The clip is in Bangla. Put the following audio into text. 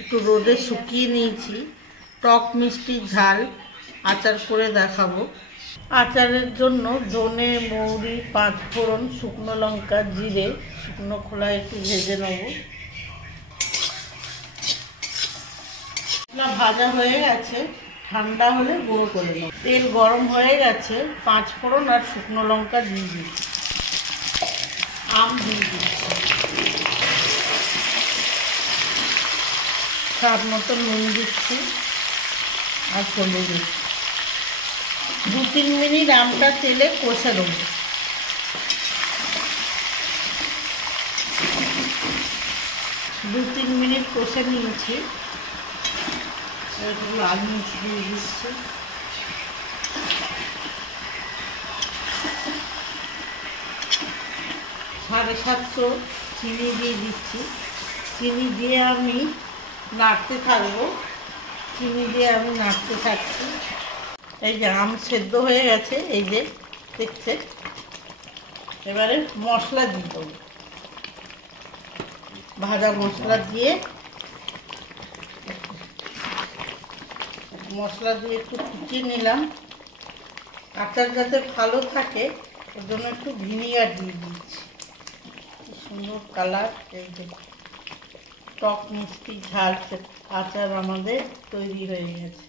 একটু রোদে শুকিয়ে নিয়েছি। টক মিষ্টি ঝাল আচার করে দেখাবো। আচারের জন্য ধনে, মৌরি, পাঁচফোড়ন, শুকনো লঙ্কা, জিরে শুকনো খোলা একটু ভেজে নেব। ভাজা হয়ে গেছে, ঠান্ডা হলে গুঁড়ো করে নেব। তেল গরম হয়ে গেছে, পাঁচফোড়ন আর শুকনো লঙ্কা দিয়ে দিচ্ছি। আম দিয়ে দিচ্ছি, স্বাদ মতো নুন দিচ্ছি আর হলুদ দিচ্ছি। 2-3 মিনিট আমটা তেলে কষে দেবো। দু তিন মিনিট কষে নিয়েছি। একটু লাল মির্চ দিয়ে দিচ্ছি, 750 চিনি দিয়ে দিচ্ছি। চিনি দিয়ে আমি নাড়তে থাকবো। থাকছি। এই যে আম সেদ্ধ হয়ে গেছে, এই যে দেখছে। এবারে মশলা দিয়ে দেবো। ভাজা মশলা দিয়ে একটু ফুটিয়ে নিলাম। আচার যাতে ভালো থাকে ওর জন্য একটু ভিনিগার দিয়ে দিচ্ছি। সুন্দর কালার। এই যে টক মিষ্টি ঝাল আচার আমাদের তৈরি হয়ে গেছে।